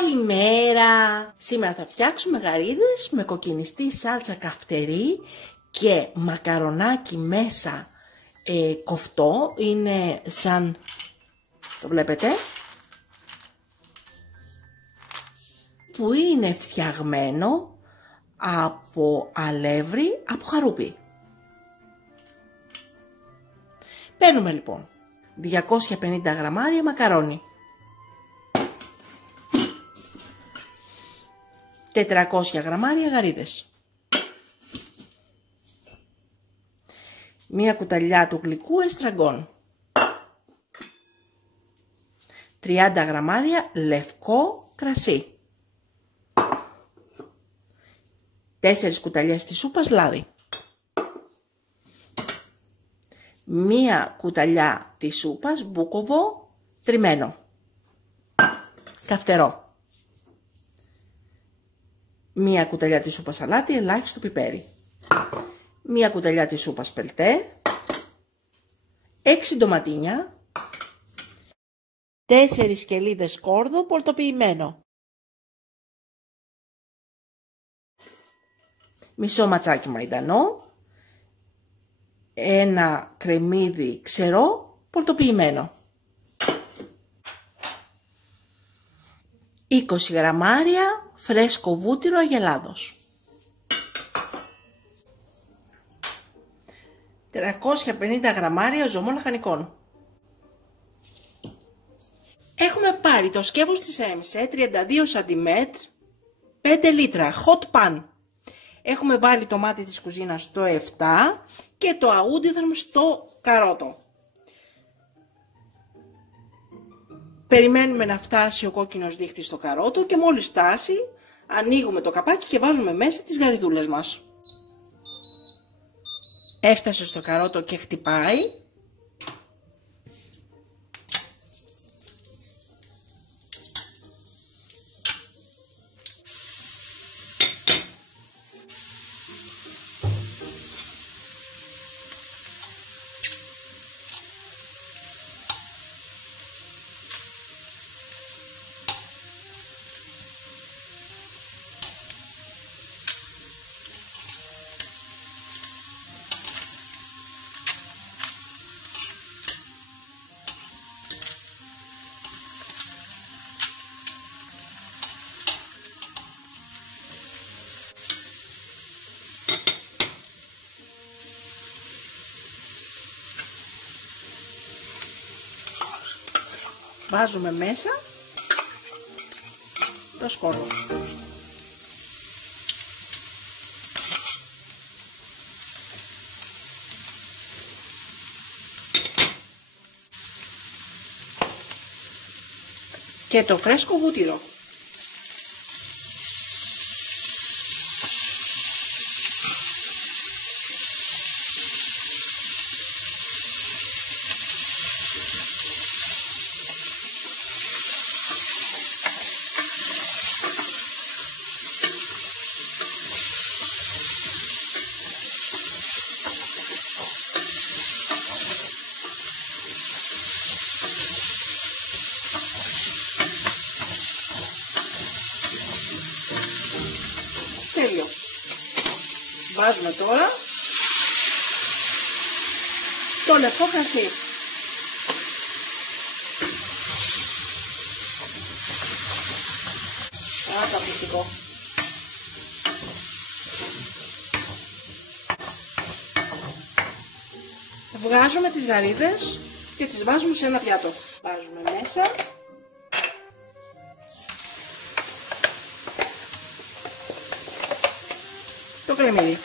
Καλημέρα! Σήμερα θα φτιάξουμε γαρίδες με κοκκινιστή σάλτσα καυτερή και μακαρονάκι μέσα κοφτό. Είναι σαν, το βλέπετε, που είναι φτιαγμένο από αλεύρι, από χαρούπι. Παίρνουμε λοιπόν 250 γραμμάρια μακαρόνι, 400 γραμμάρια γαρίδες, μία κουταλιά του γλυκού εστραγκόν, 30 γραμμάρια λευκό κρασί, 4 κουταλιές της σούπας λάδι, μία κουταλιά της σούπας μπούκοβο τριμμένο, καυτερό, μία κουταλιά της σούπας σαλάτι, ελάχιστο πιπέρι, μία κουταλιά της σούπας πελτέ, 6 ντοματίνια, 4 σκελίδες σκόρδο πολτοποιημένο, μισό ματσάκι μαϊντανό, ένα κρεμμύδι ξερό πολτοποιημένο, 20 γραμμάρια φρέσκο βούτυρο αγελάδος, 350 γραμμάρια ζωμό λαχανικών. Έχουμε πάρει το σκεύος της έμισε 32 cm, 5 λίτρα hot pan. Έχουμε βάλει το μάτι της κουζίνας στο 7 και το αούντιθρομ στο καρότο. Περιμένουμε να φτάσει ο κόκκινος δείχτης στο καρότο και μόλις φτάσει ανοίγουμε το καπάκι και βάζουμε μέσα τις γαριδούλες μας. Έφτασε στο καρότο και χτυπάει. Βάζουμε μέσα το σκόρδο. Και το φρέσκο βούτυρο. Τέλειο. Βάζουμε τώρα το λευκό κρασί. Καταπληκτικό. Βγάζουμε τις γαρίδες και τις βάζουμε σε ένα πιάτο. Βάζουμε μέσα το κρεμμύδι.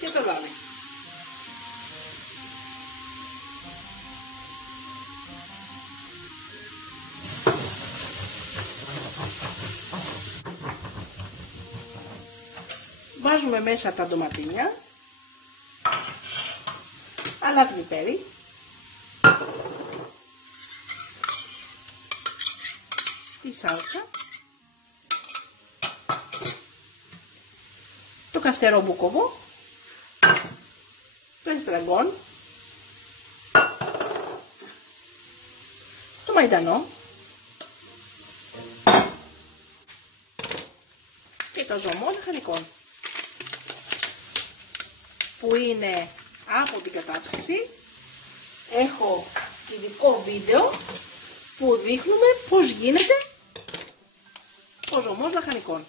Και το λάδι. Βάζουμε μέσα τα ντοματίνια, αλάτι πιπέρι, τη σάλτσα, το καυτερό μπούκοβο, το εστραγκόν, το μαϊντανό και το ζωμό λαχανικών, που είναι από την κατάψυξη. Έχω ειδικό βίντεο που δείχνουμε πώς γίνεται ο ζωμός λαχανικών.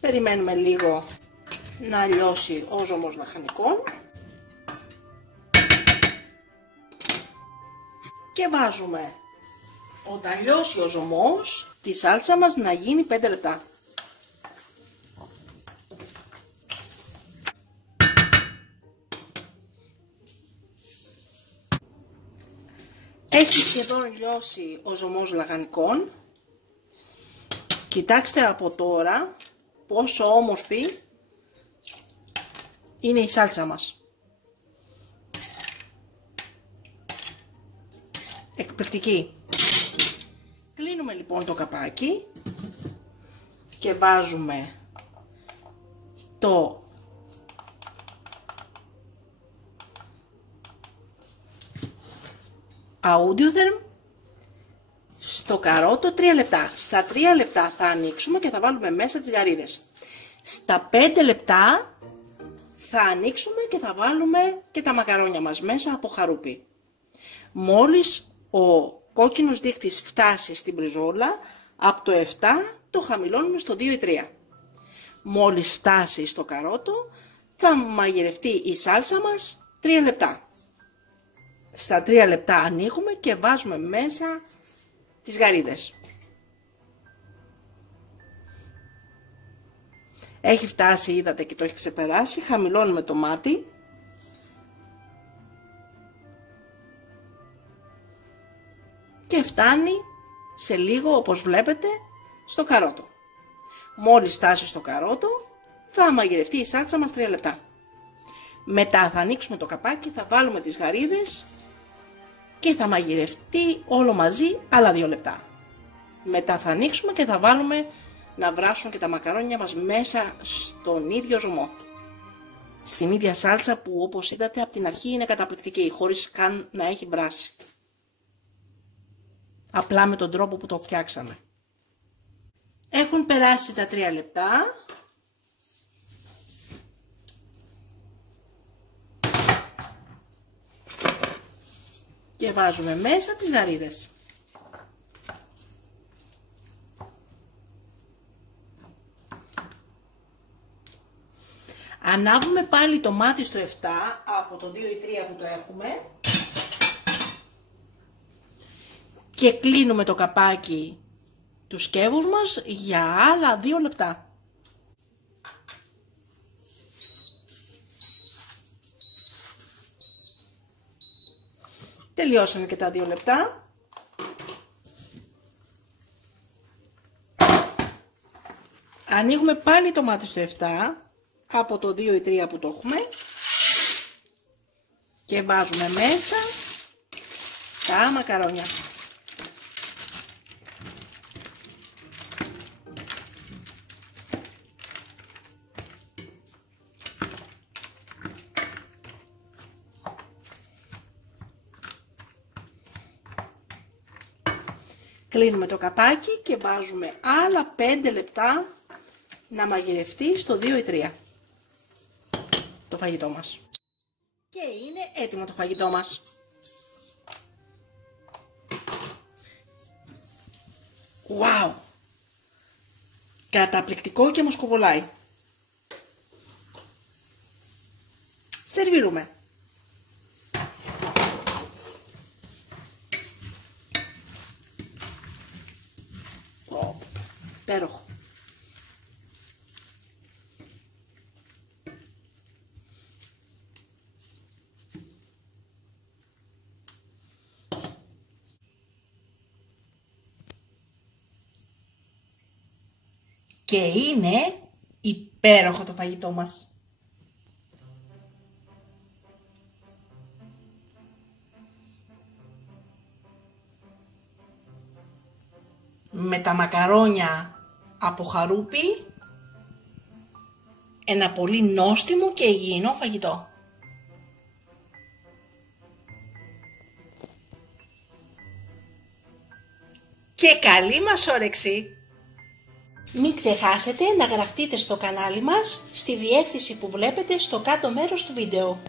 Περιμένουμε λίγο να λιώσει ο ζωμός λαχανικών και βάζουμε, όταν λιώσει ο ζωμός, τη σάλτσα μας να γίνει 5 λεπτά. Έχει σχεδόν λιώσει ο ζωμός λαχανικών. Κοιτάξτε από τώρα πόσο όμορφη είναι η σάλτσα μας. Εκπληκτική. Κλείνουμε λοιπόν το καπάκι και βάζουμε το Audiotherm στο καρότο 3 λεπτά. Στα 3 λεπτά θα ανοίξουμε και θα βάλουμε μέσα τις γαρίδες. Στα 5 λεπτά θα ανοίξουμε και θα βάλουμε και τα μακαρόνια μας μέσα από χαρούπι. Μόλις ο κόκκινος δείκτης φτάσει στην μπριζόλα, από το 7 το χαμηλώνουμε στο 2 ή 3. Μόλις φτάσει στο καρότο θα μαγειρευτεί η σάλτσα μας 3 λεπτά. Στα 3 λεπτά ανοίγουμε και βάζουμε μέσα τις γαρίδες. Έχει φτάσει, είδατε, και το έχει ξεπεράσει. Χαμηλώνουμε το μάτι. Και φτάνει σε λίγο, όπως βλέπετε, στο καρότο. Μόλις φτάσει στο καρότο θα μαγειρευτεί η σάλτσα μας 3 λεπτά. Μετά θα ανοίξουμε το καπάκι, θα βάλουμε τις γαρίδες και θα μαγειρευτεί όλο μαζί άλλα 2 λεπτά. Μετά θα ανοίξουμε και θα βάλουμε να βράσουν και τα μακαρόνια μας μέσα στον ίδιο ζωμό. Στην ίδια σάλτσα που, όπως είδατε, από την αρχή είναι καταπληκτική, χωρίς καν να έχει βράσει. Απλά με τον τρόπο που το φτιάξαμε. Έχουν περάσει τα 3 λεπτά. Και βάζουμε μέσα τις γαρίδες. Ανάβουμε πάλι το μάτι στο 7 από το 2 ή 3 που το έχουμε. Και κλείνουμε το καπάκι του σκεύους μας για άλλα 2 λεπτά. Τελειώσαμε και τα 2 λεπτά. Ανοίγουμε πάλι το μάτι στο 7 από το 2 ή 3 που το έχουμε και βάζουμε μέσα τα μακαρόνια. Κλείνουμε το καπάκι και βάζουμε άλλα 5 λεπτά να μαγειρευτεί στο 2 ή 3 το φαγητό μας. Και είναι έτοιμο το φαγητό μας. Wow! Καταπληκτικό και μοσκοβολάει. Σερβίρουμε. Υπέροχο. Και είναι υπέροχο το φαγητό μας. με τα μακαρόνια από χαρούπι, ένα πολύ νόστιμο και υγιεινό φαγητό. Και καλή μας όρεξη! Μην ξεχάσετε να γραφτείτε στο κανάλι μας στη διεύθυνση που βλέπετε στο κάτω μέρος του βίντεο.